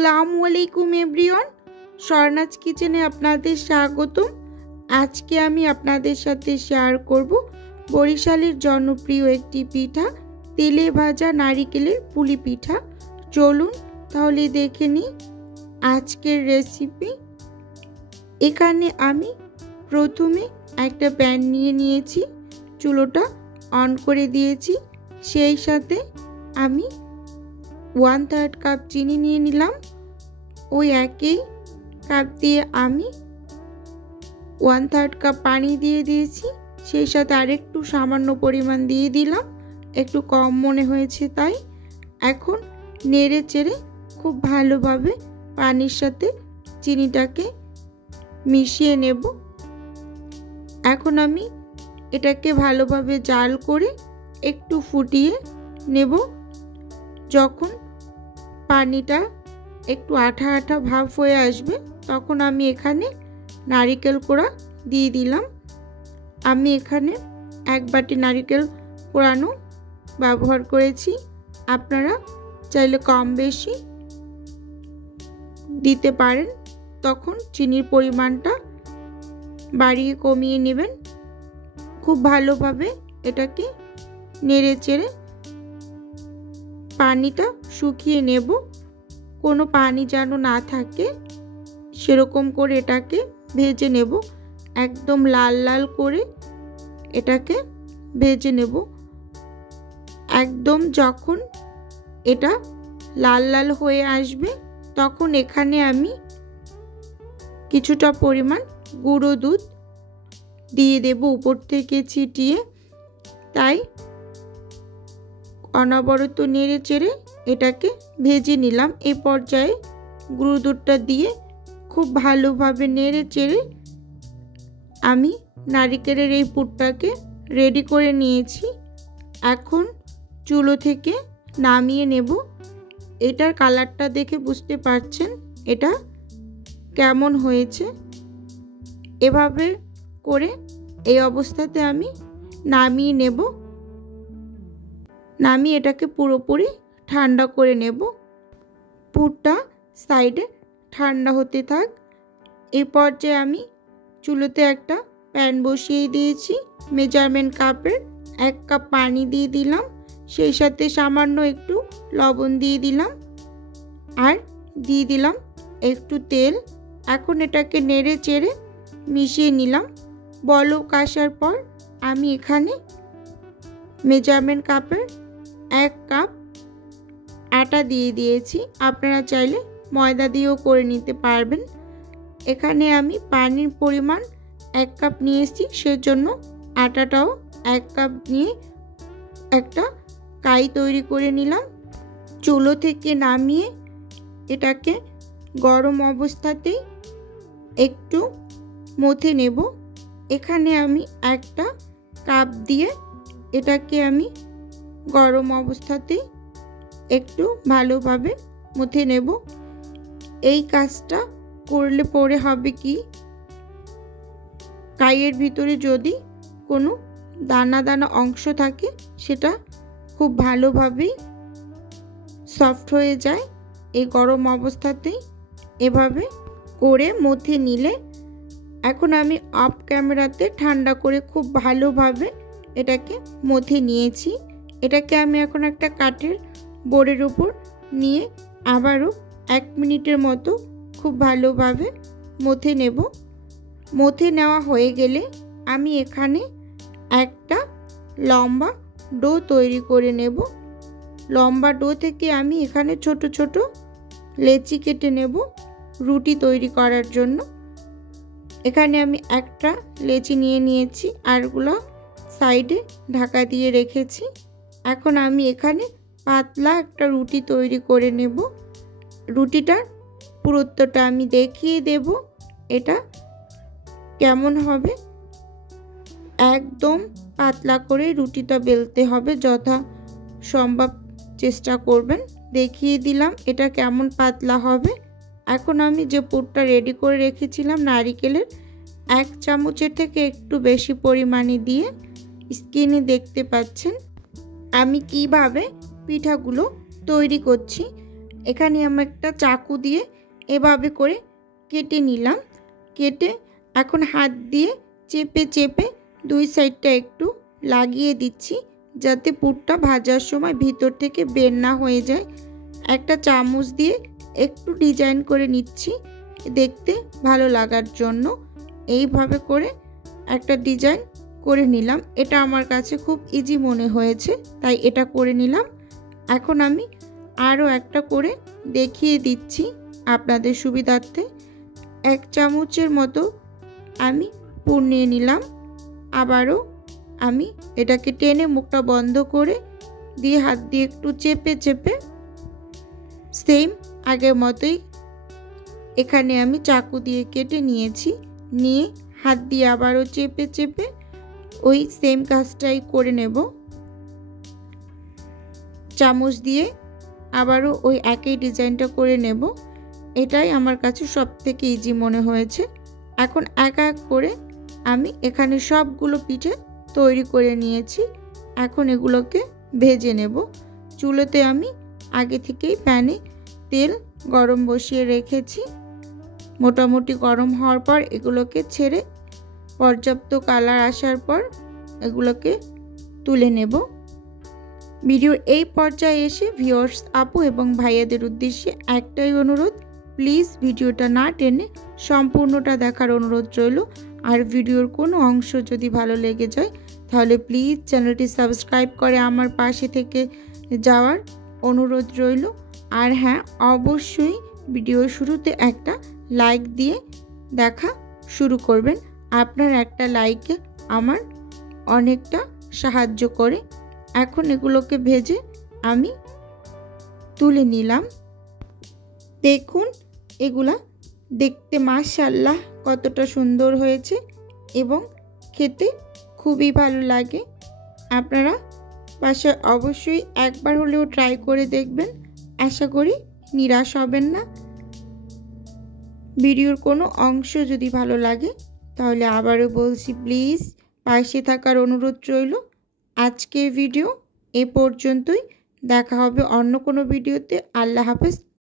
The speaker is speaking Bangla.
আসসালামু আলাইকুম এভরিওয়ান, স্বর্ণাজ কিচেনে আপনাদের স্বাগতম। আজকে আমি আপনাদের সাথে শেয়ার করব বরিশালের জনপ্রিয় একটি পিঠা, তেলে ভাজা নারিকেলের পুলি পিঠা। চলুন তাহলে দেখে নিই আজকের রেসিপি। এখানে আমি প্রথমে একটা প্যান নিয়ে নিয়েছি, চুলোটা অন করে দিয়েছি। সেই সাথে আমি 1/3 কাপ চিনি নিয়ে নিলাম। ওই একই কাপ দিয়ে আমি 1/3 কাপ পানি দিয়ে দিয়েছি। সেই সাথে আরেকটু সামান্য পরিমাণ দিয়ে দিলাম, একটু কম মনে হয়েছে তাই। এখন নেড়ে চেড়ে খুব ভালোভাবে পানির সাথে চিনিটাকে মিশিয়ে নেব। এখন আমি এটাকে ভালোভাবে জাল করে একটু ফুটিয়ে নেব। যখন পানিটা একটু আঠা আঠা ভাব হয়ে আসবে তখন আমি এখানে নারিকেল কোড়া দিয়ে দিলাম। আমি এখানে 1 বাটি নারিকেল কোড়ানো ব্যবহার করেছি। আপনারা চাইলে কম বেশি দিতে পারেন, তখন চিনির পরিমাণটা বাড়িয়ে কমিয়ে নেবেন। খুব ভালোভাবে এটাকে নেড়ে চেড়ে পানিটা শুকিয়ে নেব। কোনো পানি যেন না থাকে সেরকম করে এটাকে ভেজে নেব। একদম লাল লাল করে এটাকে ভেজে নেব। একদম যখন এটা লাল লাল হয়ে আসবে তখন এখানে আমি কিছুটা পরিমাণ গুঁড়ো দুধ দিয়ে দেব উপর থেকে ছিটিয়ে। তাই অনবরত নেড়ে চেড়ে এটাকে ভেজে নিলাম। এই পর্যায়ে গুঁড়ো দুধটা দিয়ে খুব ভালোভাবে নেড়ে চেড়ে আমি নারিকেলের এই পুরটাকে রেডি করে নিয়েছি। এখন চুলো থেকে নামিয়ে নেব। এটার কালারটা দেখে বুঝতে পারছেন এটা কেমন হয়েছে। এভাবে করে এই অবস্থাতে আমি নামিয়ে নেব। নামিয়ে এটাকে পুরোপুরি ঠান্ডা করে নেব। পুরটা সাইডে ঠান্ডা হতে থাক। এই পর্যায়ে আমি চুলোতে একটা প্যান বসিয়ে দিয়েছি। মেজারমেন্ট কাপের 1 কাপ পানি দিয়ে দিলাম। সেই সাথে সামান্য একটু লবণ দিয়ে দিলাম আর দিয়ে দিলাম একটু তেল। এখন এটাকে নেড়ে চেড়ে মিশিয়ে নিলাম। বলক আসার পর আমি এখানে মেজারমেন্ট কাপের 1 কাপ আটা দিয়ে দিয়েছি। আপনারা চাইলে ময়দা দিয়েও করে নিতে পারবেন। এখানে আমি পানির পরিমাণ 1 কাপ নিয়েছি, সেজন্য আটাটাও 1 কাপ নিয়ে একটা কাই তৈরি করে নিলাম। চুলো থেকে নামিয়ে এটাকে গরম অবস্থাতেই একটু মথে নেব। এখানে আমি একটা কাপ দিয়ে এটাকে আমি গরম অবস্থাতেই একটু ভালোভাবে মথে নেব। এই কাজটা করলে পরে হবে কি, কাইয়ের ভিতরে যদি কোনো দানা দানা অংশ থাকে সেটা খুব ভালোভাবেই সফট হয়ে যায়। এই গরম অবস্থাতেই এভাবে করে মথে নিলে। এখন আমি অফ ক্যামেরাতে ঠান্ডা করে খুব ভালোভাবে এটাকে মথে নিয়েছি। এটাকে আমি এখন একটা কাঠের বোর্ডের উপর নিয়ে আবারও 1 মিনিটের মতো খুব ভালোভাবে মথে নেব। মথে নেওয়া হয়ে গেলে আমি এখানে একটা লম্বা ডো তৈরি করে নেব। লম্বা ডো থেকে আমি এখানে ছোট ছোট লেচি কেটে নেব রুটি তৈরি করার জন্য। এখানে আমি একটা লেচি নিয়ে নিয়েছি, আরগুলো সাইডে ঢাকা দিয়ে রেখেছি। এখন আমি এখানে পাতলা একটা রুটি তৈরি করে নেব। রুটিটার পুরুত্বটা আমি দেখিয়ে দেব এটা কেমন হবে। একদম পাতলা করে রুটিটা বেলতে হবে, যথা সম্ভব চেষ্টা করবেন। দেখিয়ে দিলাম এটা কেমন পাতলা হবে। এখন আমি যে পুরটা রেডি করে রেখেছিলাম নারিকেলের, 1 চামচের থেকে একটু বেশি পরিমাণে দিয়ে স্ক্রিনে দেখতে পাচ্ছেন আমি কিভাবে পিঠাগুলো তৈরি করছি। এখানে আমি একটা চাকু দিয়ে এভাবে করে কেটে নিলাম। কেটে এখন হাত দিয়ে চেপে চেপে দুই সাইডটা একটু লাগিয়ে দিচ্ছি, যাতে পুরটা ভাজার সময় ভিতর থেকে বের না হয়ে যায়। একটা চামচ দিয়ে একটু ডিজাইন করে নিচ্ছি দেখতে ভালো লাগার জন্য। এইভাবে করে একটা ডিজাইন করে নিলাম। এটা আমার কাছে খুব ইজি মনে হয়েছে, তাই এটা করে নিলাম। এখন আমি আরও একটা করে দেখিয়ে দিচ্ছি আপনাদের সুবিধার্থে। 1 চামচের মতো আমি পুর নিয়ে নিলাম। আবারও আমি এটাকে টেনে মুখটা বন্ধ করে দিয়ে হাত দিয়ে একটু চেপে চেপে সেম আগের মতোই এখানে আমি চাকু দিয়ে কেটে নিয়েছি। নিয়ে হাত দিয়ে আবারও চেপে চেপে ওই সেম কাজটাই করে নেব। চামচ দিয়ে আবারও ওই একই ডিজাইনটা করে নেব। এটাই আমার কাছে সবথেকে ইজি মনে হয়েছে। এখন এক এক করে আমি এখানে সবগুলো পিঠে তৈরি করে নিয়েছি। এখন এগুলোকে ভেজে নেব। চুলোতে আমি আগে থেকেই প্যানে তেল গরম বসিয়ে রেখেছি। মোটামুটি গরম হওয়ার পর এগুলোকে ছেড়ে পর্যাপ্ত কালার আসার পর এগুলোকে তুলে নেব। ভিডিওর এই পর্যায়ে এসে ভিউয়ার্স আপু এবং ভাইয়াদের উদ্দেশ্যে একটাই অনুরোধ, প্লিজ ভিডিওটা না টেনে সম্পূর্ণটা দেখার অনুরোধ রইল। আর ভিডিওর কোনো অংশ যদি ভালো লেগে যায় তাহলে প্লিজ চ্যানেলটি সাবস্ক্রাইব করে আমার পাশে থেকে যাওয়ার অনুরোধ রইল। আর হ্যাঁ, অবশ্যই ভিডিওর শুরুতে একটা লাইক দিয়ে দেখা শুরু করবেন। আপনার একটা লাইকে আমার অনেকটা সাহায্য করে। এখন এগুলোকে ভেজে আমি তুলে নিলাম। দেখুন এগুলা দেখতে মাশাআল্লাহ কতটা সুন্দর হয়েছে এবং খেতে খুবই ভালো লাগে। আপনারা বাসায় অবশ্যই একবার হলেও ট্রাই করে দেখবেন। আশা করি নিরাশ হবেন না। ভিডিওর কোনো অংশ যদি ভালো লাগে তাহলে আবারও বলছি, প্লিজ পাশে থাকার অনুরোধ রইল। আজকের ভিডিও এ পর্যন্তই। দেখা হবে অন্য কোনো ভিডিওতে। আল্লাহ হাফেজ।